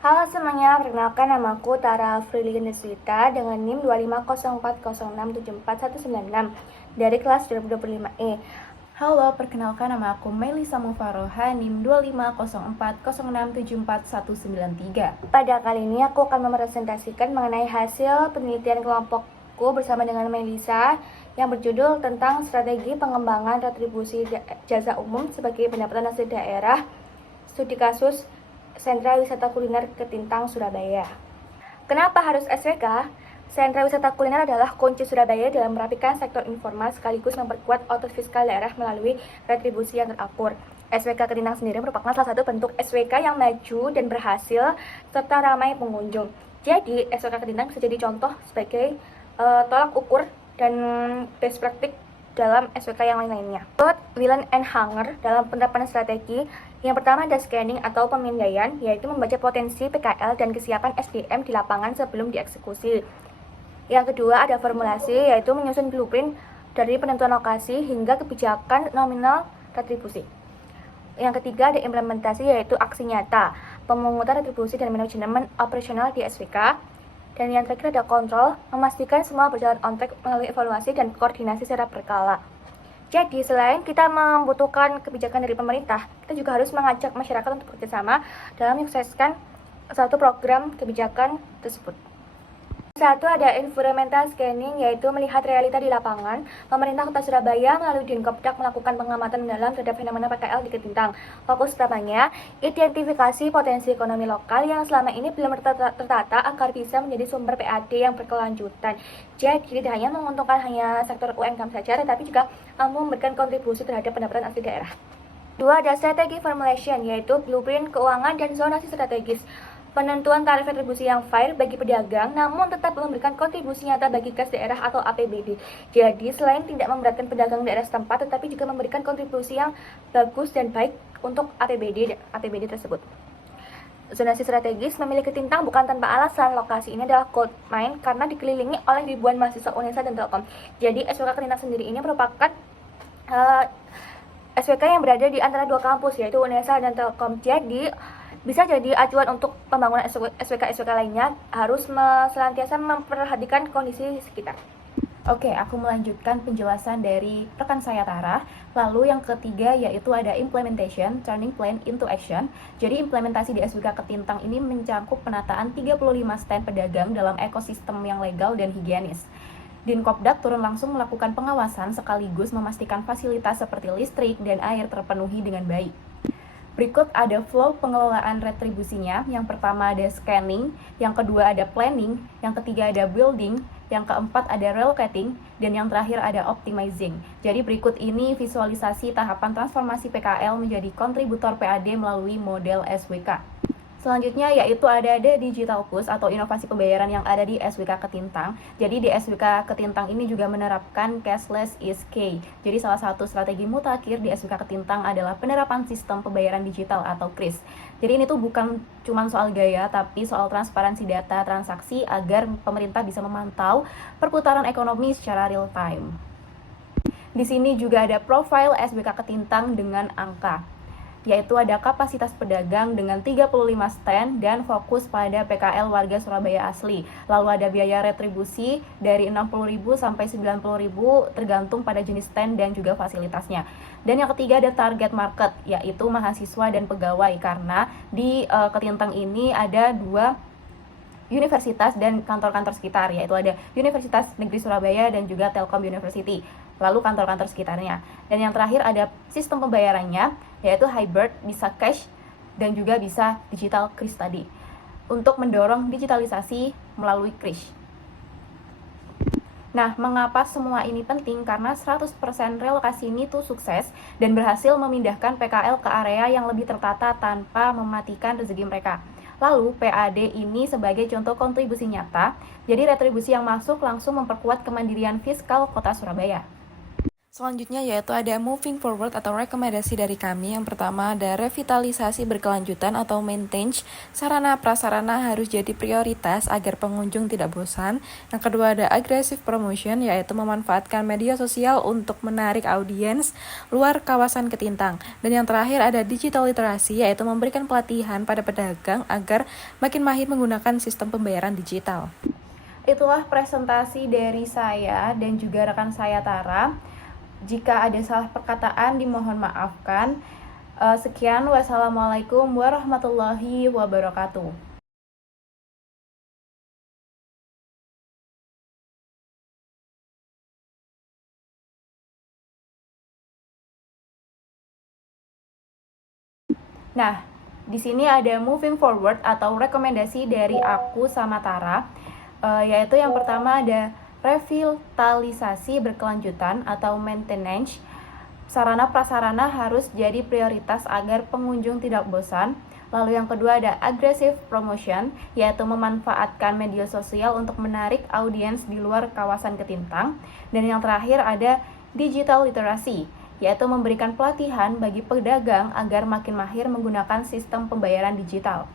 Halo semuanya, perkenalkan namaku Tara Frilian Deswita dengan NIM 25040674196 dari kelas 2025E. Halo, perkenalkan nama aku Melisa Mufaroha, NIM 25040674193. Pada kali ini aku akan mepresentasikan mengenai hasil penelitian kelompokku bersama dengan Melisa yang berjudul tentang strategi pengembangan retribusi jasa umum sebagai pendapatan asli daerah, studi kasus Sentra Wisata Kuliner Ketintang, Surabaya. Kenapa harus SWK? Sentra wisata kuliner adalah kunci Surabaya dalam merapikan sektor informal sekaligus memperkuat otot fiskal daerah melalui retribusi yang terakur. SWK Ketintang sendiri merupakan salah satu bentuk SWK yang maju dan berhasil serta ramai pengunjung. Jadi SWK Ketintang bisa jadi contoh sebagai tolak ukur dan best practice dalam SWK yang lain-lainnya. Menurut Willen and Hanger dalam penerapan strategi, yang pertama ada scanning atau pemindaian, yaitu membaca potensi PKL dan kesiapan SDM di lapangan sebelum dieksekusi. Yang kedua ada formulasi, yaitu menyusun blueprint dari penentuan lokasi hingga kebijakan nominal retribusi. Yang ketiga ada implementasi, yaitu aksi nyata, pemungutan retribusi dan manajemen operasional di SWK. Dan yang terakhir ada kontrol, memastikan semua berjalan on track melalui evaluasi dan koordinasi secara berkala. Jadi selain kita membutuhkan kebijakan dari pemerintah, kita juga harus mengajak masyarakat untuk bekerjasama dalam menyukseskan satu program kebijakan tersebut. Satu ada environmental scanning, yaitu melihat realita di lapangan. Pemerintah Kota Surabaya melalui Dinkopdak melakukan pengamatan mendalam terhadap fenomena PKL di Ketintang. Fokus utamanya identifikasi potensi ekonomi lokal yang selama ini belum tertata agar bisa menjadi sumber PAD yang berkelanjutan. Jadi tidak hanya menguntungkan hanya sektor UMKM saja, tetapi juga mampu memberikan kontribusi terhadap pendapatan asli daerah. Dua ada strategi formulation, yaitu blueprint keuangan dan zonasi strategis. Penentuan tarif retribusi yang fair bagi pedagang namun tetap memberikan kontribusi nyata bagi kas daerah atau APBD. Jadi selain tidak memberatkan pedagang daerah setempat, tetapi juga memberikan kontribusi yang bagus dan baik untuk APBD tersebut. Zonasi strategis memilih Ketintang bukan tanpa alasan. Lokasi ini adalah gold mine karena dikelilingi oleh ribuan mahasiswa UNESA dan Telkom. Jadi SWK Ketintang sendiri ini merupakan SWK yang berada di antara dua kampus, yaitu UNESA dan Telkom. Jadi bisa jadi acuan untuk pembangunan SWK lainnya harus senantiasa memperhatikan kondisi sekitar. Oke, aku melanjutkan penjelasan dari rekan saya Tara. Lalu yang ketiga yaitu ada implementation, turning plan into action. Jadi implementasi di SWK Ketintang ini mencakup penataan 35 stand pedagang dalam ekosistem yang legal dan higienis. Dinkopdak turun langsung melakukan pengawasan sekaligus memastikan fasilitas seperti listrik dan air terpenuhi dengan baik. Berikut ada flow pengelolaan retribusinya. Yang pertama ada scanning, yang kedua ada planning, yang ketiga ada building, yang keempat ada relocating, dan yang terakhir ada optimizing. Jadi berikut ini visualisasi tahapan transformasi PKL menjadi kontributor PAD melalui model SWK. Selanjutnya yaitu ada Digital Push atau inovasi pembayaran yang ada di SWK Ketintang. Jadi di SWK Ketintang ini juga menerapkan cashless is key. Jadi salah satu strategi mutakhir di SWK Ketintang adalah penerapan sistem pembayaran digital atau KRIS. Jadi ini tuh bukan cuma soal gaya, tapi soal transparansi data transaksi agar pemerintah bisa memantau perputaran ekonomi secara real time. Di sini juga ada profil SWK Ketintang dengan angka, yaitu ada kapasitas pedagang dengan 35 stand dan fokus pada PKL warga Surabaya asli. Lalu ada biaya retribusi dari 60.000 sampai 90.000 tergantung pada jenis stand dan juga fasilitasnya. Dan yang ketiga ada target market, yaitu mahasiswa dan pegawai, karena di Ketintang ini ada dua universitas dan kantor-kantor sekitar, yaitu ada Universitas Negeri Surabaya dan juga Telkom University, lalu kantor-kantor sekitarnya. Dan yang terakhir ada sistem pembayarannya, yaitu hybrid, bisa cash dan juga bisa digital KRIS tadi, untuk mendorong digitalisasi melalui KRIS. Nah, mengapa semua ini penting? Karena 100% relokasi ini tuh sukses dan berhasil memindahkan PKL ke area yang lebih tertata tanpa mematikan rezeki mereka. Lalu PAD ini sebagai contoh kontribusi nyata, jadi retribusi yang masuk langsung memperkuat kemandirian fiskal Kota Surabaya. Selanjutnya yaitu ada moving forward atau rekomendasi dari kami. Yang pertama ada revitalisasi berkelanjutan atau maintenance. Sarana prasarana harus jadi prioritas agar pengunjung tidak bosan. Yang kedua ada aggressive promotion, yaitu memanfaatkan media sosial untuk menarik audiens luar kawasan Ketintang. Dan yang terakhir ada digital literasi, yaitu memberikan pelatihan pada pedagang agar makin mahir menggunakan sistem pembayaran digital. Itulah presentasi dari saya dan juga rekan saya Tara. Jika ada salah perkataan dimohon maafkan. Sekian, wassalamualaikum warahmatullahi wabarakatuh. Nah, di sini ada moving forward atau rekomendasi dari aku sama Tara, yaitu yang pertama ada revitalisasi berkelanjutan atau maintenance. Sarana prasarana harus jadi prioritas agar pengunjung tidak bosan. Lalu yang kedua ada aggressive promotion, yaitu memanfaatkan media sosial untuk menarik audiens di luar kawasan Ketintang. Dan yang terakhir ada digital literacy, yaitu memberikan pelatihan bagi pedagang agar makin mahir menggunakan sistem pembayaran digital.